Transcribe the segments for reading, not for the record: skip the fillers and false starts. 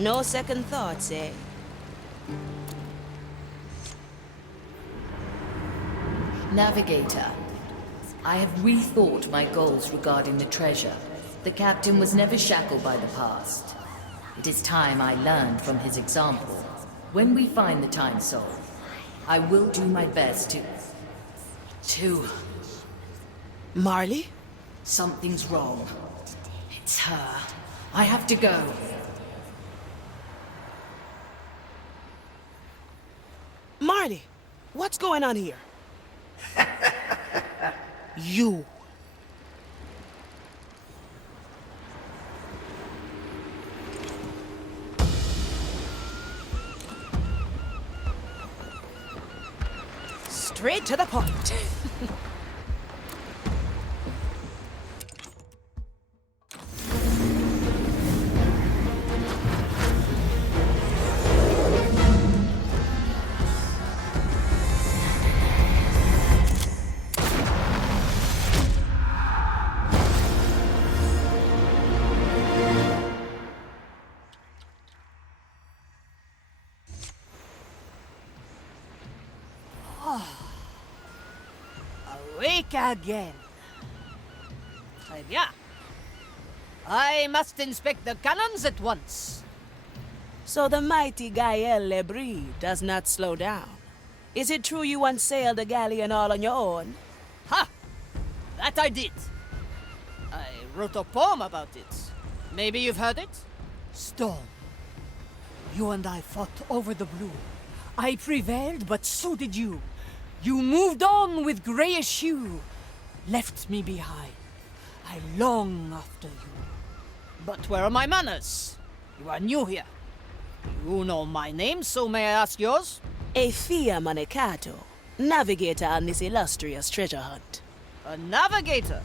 No second thoughts, eh? Navigator, I have rethought my goals regarding the treasure. The captain was never shackled by the past. It is time I learned from his example. When we find the Time Soul, I will do my best to... Marley? Something's wrong. It's her. I have to go. Marley, what's going on here? You. Straight to the point. Awake again. Très bien. I must inspect the cannons at once. So the mighty Gael Lebris does not slow down. Is it true you once sailed a galleon all on your own? Ha! That I did. I wrote a poem about it. Maybe you've heard it? Storm. You and I fought over the blue. I prevailed, but so did you. You moved on with grayish hue, left me behind. I long after you. But where are my manners? You are new here. You know my name, so may I ask yours? Athea Manicato, navigator on this illustrious treasure hunt. A navigator?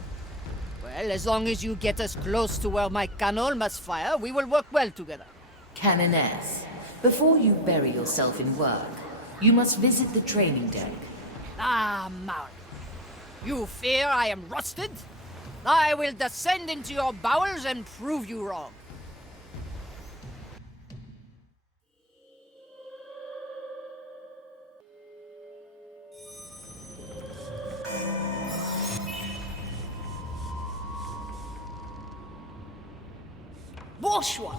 Well, as long as you get us close to where my cannon must fire, we will work well together. Canoness, before you bury yourself in work, you must visit the training deck. Ah, Marley. You fear I am rusted? I will descend into your bowels and prove you wrong. Bourgeois!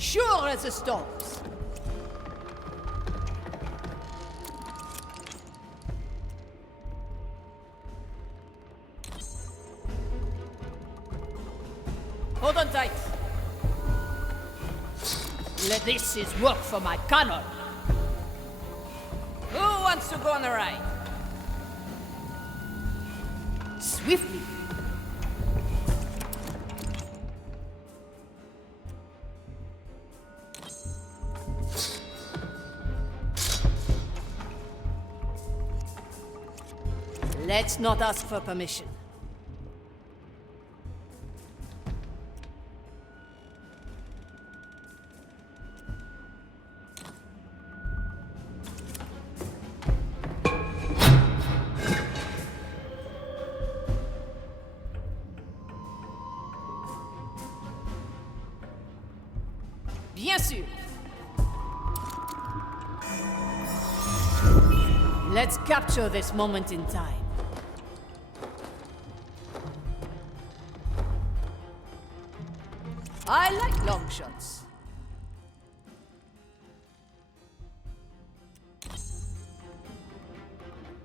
Sure as the storms. Hold on tight. This is work for my cannon. Who wants to go on a ride? Swiftly. Let's not ask for permission. Bien sûr. Let's capture this moment in time. I like long shots.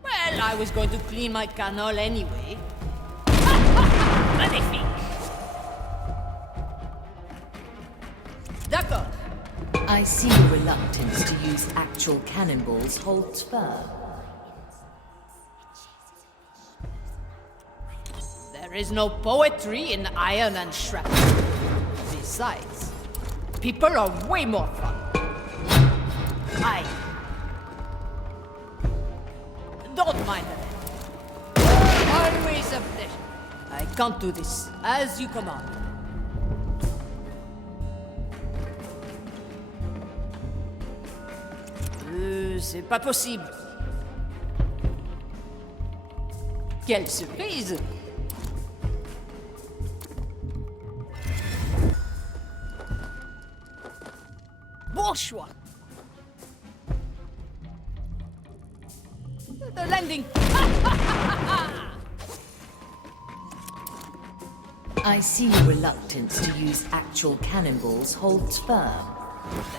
Well, I was going to clean my canal anyway. Magnifique! D'accord. I see your reluctance to use actual cannonballs holds firm. There is no poetry in iron and shrapnel. Besides, People are way more fun. Aye. Don't mind them. Always a pleasure. I can't do this. As you command. C'est pas possible. Quelle surprise! Bon choix. The landing. I see your reluctance to use actual cannonballs holds firm.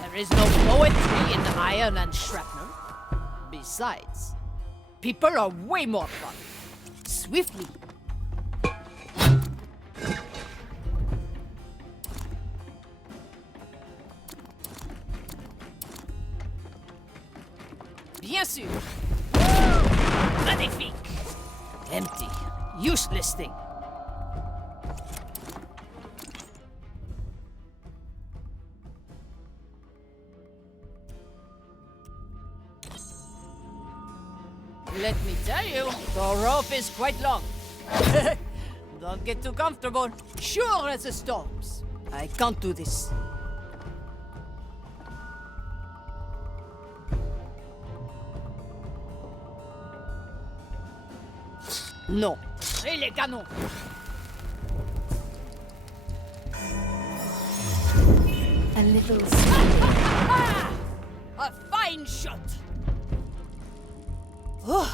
There is no poetry in iron and shrapnel. Besides, people are way more fun. Swiftly. Bien sûr. Magnifique. Empty. Useless thing. Let me tell you, the rope is quite long. Don't get too comfortable. Sure as the storms. I can't do this. Non. Et les canons. A little A fine shot. Oh,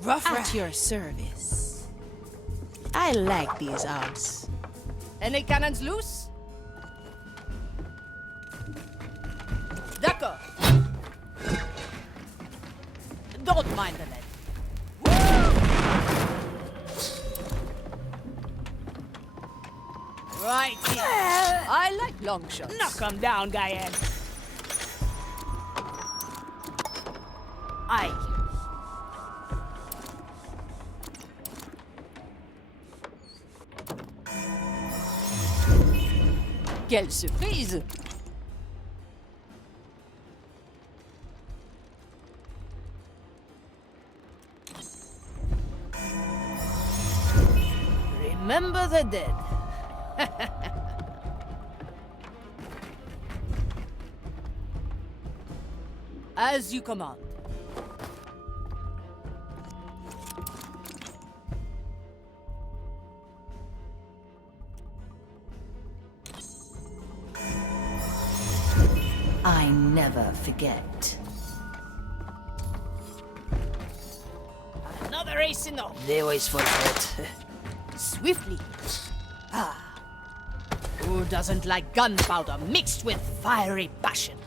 rough At your service. I like these odds. Any cannons loose? D'accord. Don't mind the lead. Right here. I like long shots. Knock 'em down, Gael. Aye. Quelle surprise! Remember the dead. As you command. I never forget. Another ace in the... They always forget. Swiftly. Ah. Who doesn't like gunpowder mixed with fiery passion?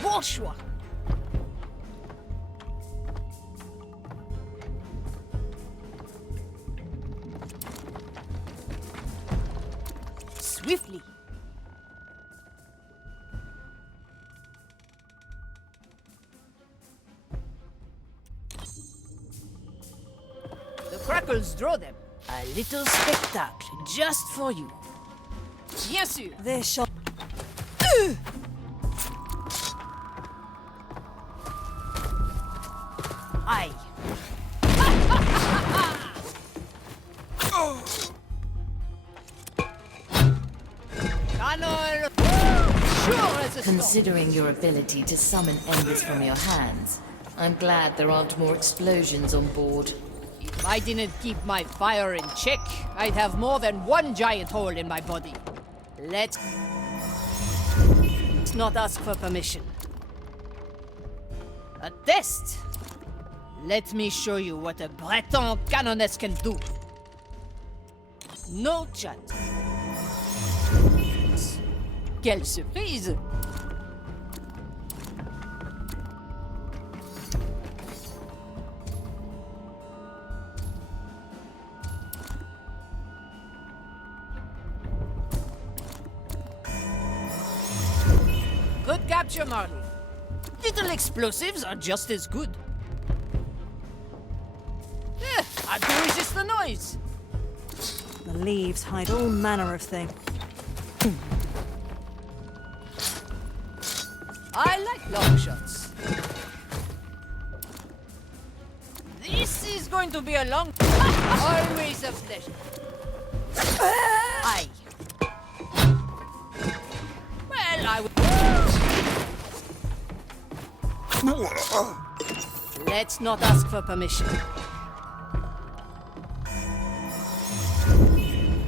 Bourgeois. Swiftly. The crackles draw them. A little spectacle just for you. Bien sûr. They shall. Aye. Cannon. Sure as a storm. Considering your ability to summon embers from your hands, I'm glad there aren't more explosions on board. If I didn't keep my fire in check, I'd have more than one giant hole in my body. Let's not ask for permission. A test! Let me show you what a Breton canoness can do. No chat. Quelle surprise! Good capture, Marley. Little explosives are just as good. Hard to resist the noise. The leaves hide all manner of things. I like long shots. This is going to be a long... Always a pleasure. Aye. Well, I will... Let's not ask for permission.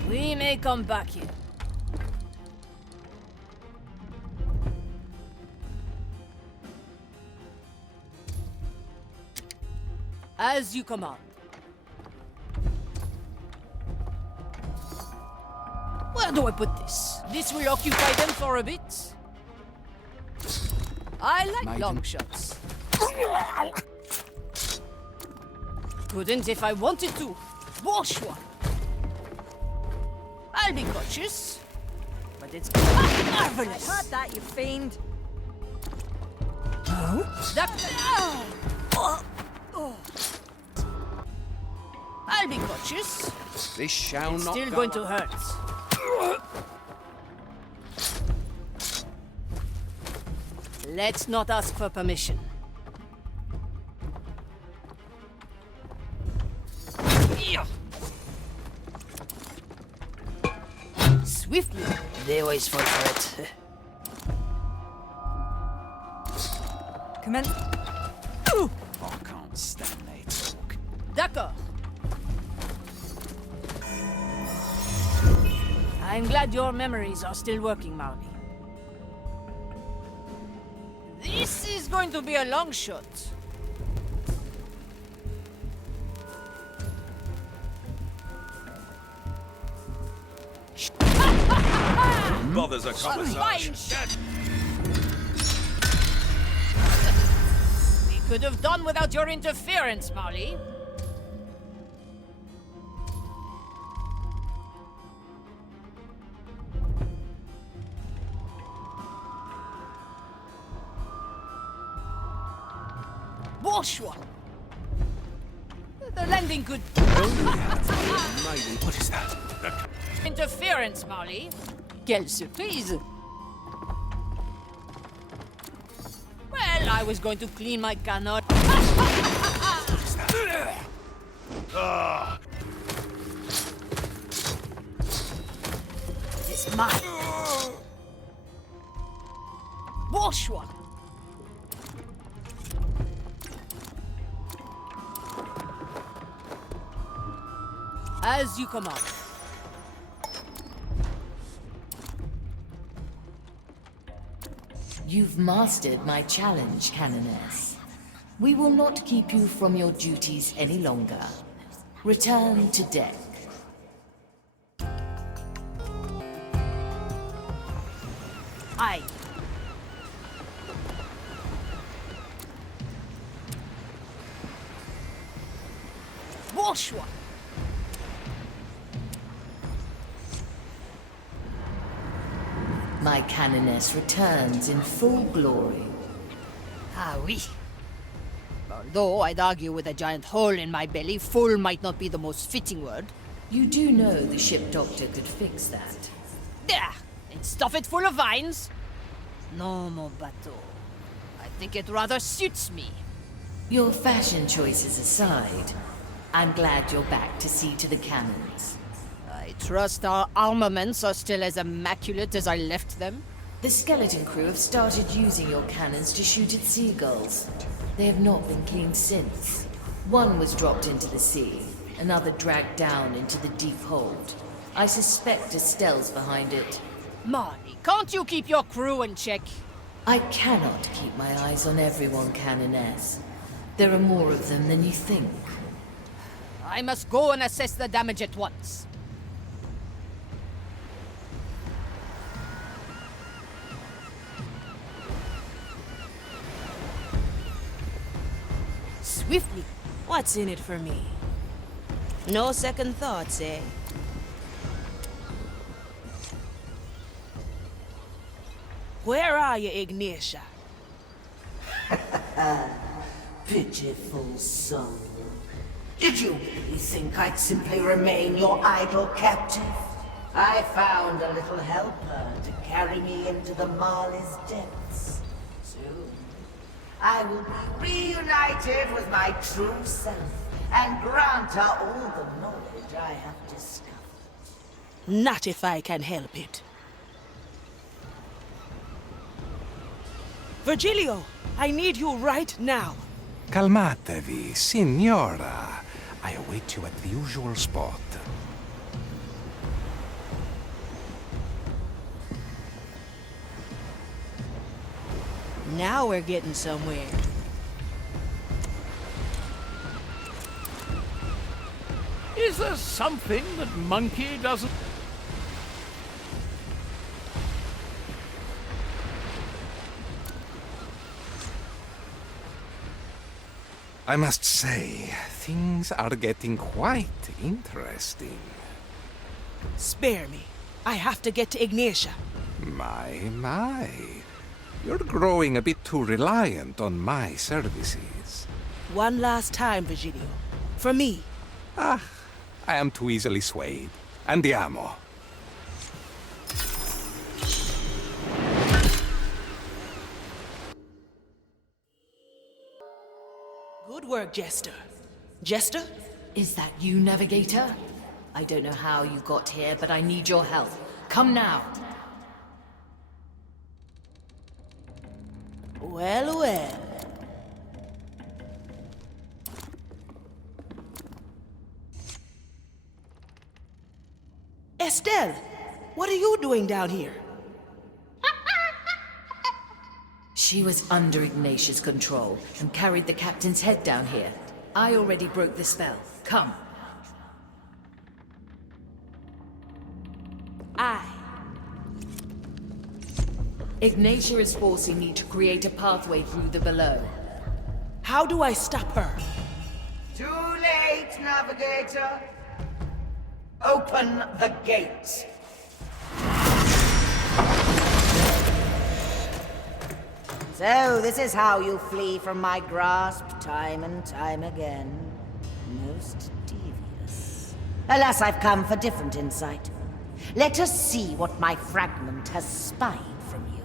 We may come back here. As you command. Where do I put this? This will occupy them for a bit. I like long shots. Couldn't if I wanted to. Bourgeois. I'll be cautious. But it's marvelous. I heard that, you fiend. I'll be cautious. This shall It's not still go going to hurt. Let's not ask for permission. Swiftly. They always fall for it. Commence. I can't stand they talk. D'accord. I'm glad your memories are still working, Marley. This is going to be a long shot. Bothers a conversation. Fine shot. We could have done without your interference, Marley. Bourgeois. The landing could... What is that? Interference, Marley. Quelle surprise! Well, I was going to clean my cannon. It's mine. Bourgeois. As you command. You've mastered my challenge, Canoness. We will not keep you from your duties any longer. Return to deck. Aye. Bourgeois. My Canoness returns in full glory. Ah, oui. Although I'd argue with a giant hole in my belly, full might not be the most fitting word. You do know the ship doctor could fix that. There! And stuff it full of vines. No, mon bateau. I think it rather suits me. Your fashion choices aside, I'm glad you're back to see to the cannons. I trust our armaments are still as immaculate as I left them. The skeleton crew have started using your cannons to shoot at seagulls. They have not been cleaned since. One was dropped into the sea, another dragged down into the deep hold. I suspect Estelle's behind it. Marley, can't you keep your crew in check? I cannot keep my eyes on everyone, Canoness. There are more of them than you think. I must go and assess the damage at once. Swiftly. What's in it for me? No second thoughts, eh? Where are you, Ignitia? Pitiful soul. Did you really think I'd simply remain your idle captive? I found a little helper to carry me into the Marley's depths. Soon, I will be reunited with my true self and grant her all the knowledge I have discovered. Not if I can help it. Virgilio, I need you right now. Calmatevi, signora. I await you at the usual spot. Now we're getting somewhere. Is there something that Monkey doesn't... I must say, things are getting quite interesting. Spare me. I have to get to Ignatia. My. You're growing a bit too reliant on my services. One last time, Virgilio. For me. I am too easily swayed. Andiamo. Good work, Jester. Jester? Is that you, Navigator? I don't know how you got here, but I need your help. Come now. Well, well. Estelle, what are you doing down here? She was under Ignatius' control and carried the captain's head down here. I already broke the spell. Come. Ignatia is forcing me to create a pathway through the below. How do I stop her? Too late, Navigator. Open the gates. So, this is how you flee from my grasp time and time again. Most devious. Alas, I've come for different insight. Let us see what my fragment has spied from you.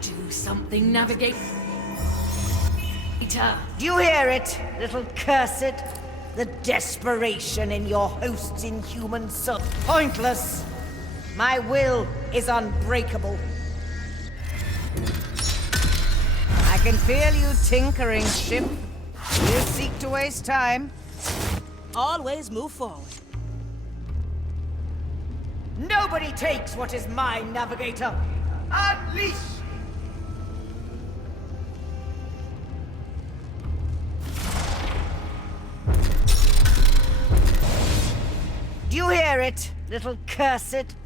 Do something, Navigator. Do you hear it, little cursed? The desperation in your host's inhuman soul. Pointless! My will is unbreakable. I can feel you tinkering, ship. You seek to waste time. Always move forward. Nobody takes what is mine, Navigator. Unleash! Do you hear it, little cursed?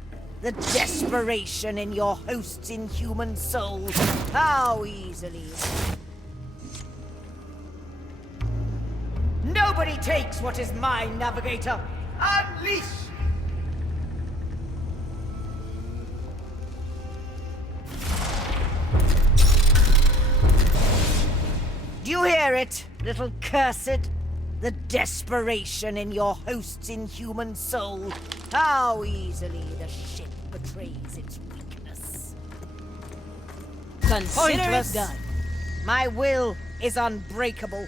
The desperation in your host's inhuman soul. How easily. Nobody takes what is mine, Navigator. Unleash! Do you hear it, little cursed? The desperation in your host's inhuman soul. How easily the ship betrays its weakness. Consider Pointless. it done. My will is unbreakable.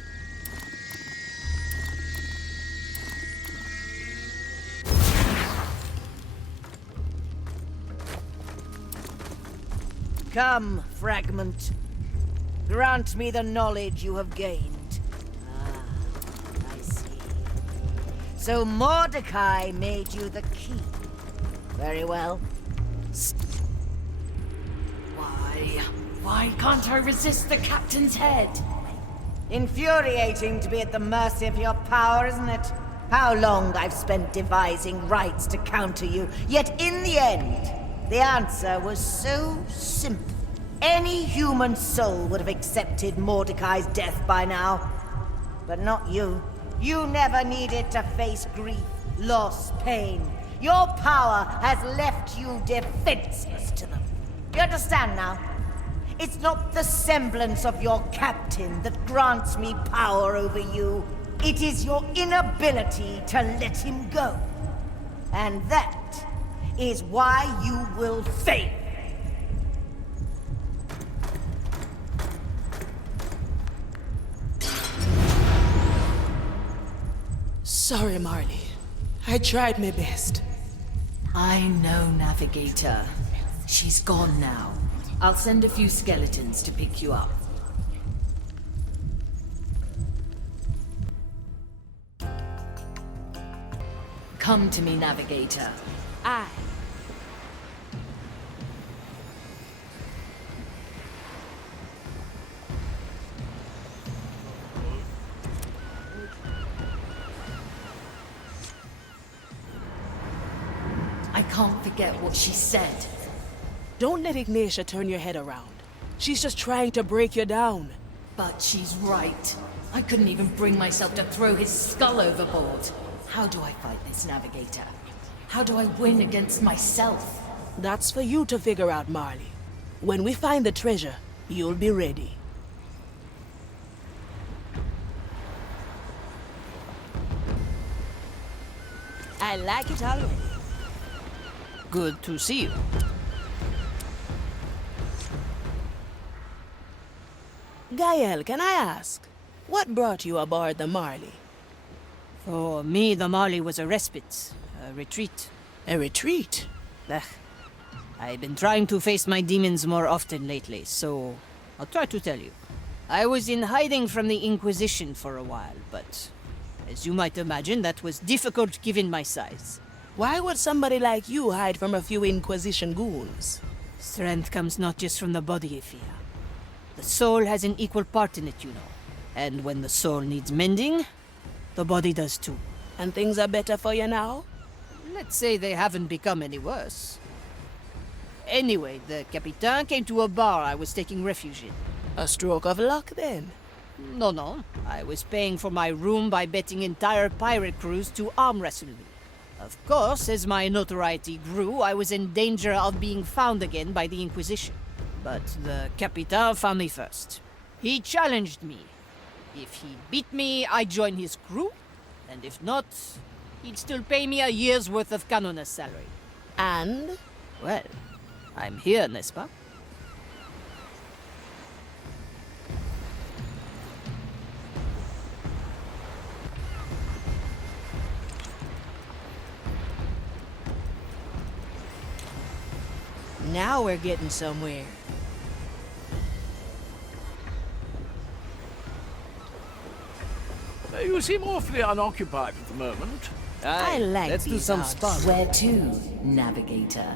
Come, fragment. Grant me the knowledge you have gained. I see. So Mordechai made you the key. Very well. Why can't I resist the captain's head? Infuriating to be at the mercy of your power, isn't it? How long I've spent devising rites to counter you, yet in the end, the answer was so simple. Any human soul would have accepted Mordecai's death by now. But not you. You never needed to face grief, loss, pain. Your power has left you defenseless to them. You understand now? It's not the semblance of your captain that grants me power over you. It is your inability to let him go. And that is why you will fail. Sorry, Marley. I tried my best. I know, Navigator. She's gone now. I'll send a few skeletons to pick you up. Come to me, Navigator. Aye. I can't forget what she said. Don't let Ignatia turn your head around. She's just trying to break you down. But she's right. I couldn't even bring myself to throw his skull overboard. How do I fight this, Navigator? How do I win against myself? That's for you to figure out, Marley. When we find the treasure, you'll be ready. I like it already. Good to see you. Gael, can I ask, what brought you aboard the Marley? For me, the Marley was a respite, a retreat. A retreat? Ugh. I've been trying to face my demons more often lately, so I'll try to tell you. I was in hiding from the Inquisition for a while, but as you might imagine, that was difficult given my size. Why would somebody like you hide from a few Inquisition goons? Strength comes not just from the body, Ifia. The soul has an equal part in it, you know. And when the soul needs mending, the body does too. And things are better for you now? Let's say they haven't become any worse. Anyway, the Capitan came to a bar I was taking refuge in. A stroke of luck, then. No. I was paying for my room by betting entire pirate crews to arm wrestle me. Of course, as my notoriety grew, I was in danger of being found again by the Inquisition. But the Capitan found me first. He challenged me. If he beat me, I'd join his crew. And if not, he'd still pay me a year's worth of Canoner's salary. And? Well, I'm here, n'est-ce pas? Now we're getting somewhere. You seem awfully unoccupied at the moment. I like let's do these some odds. spun. Where to, Navigator?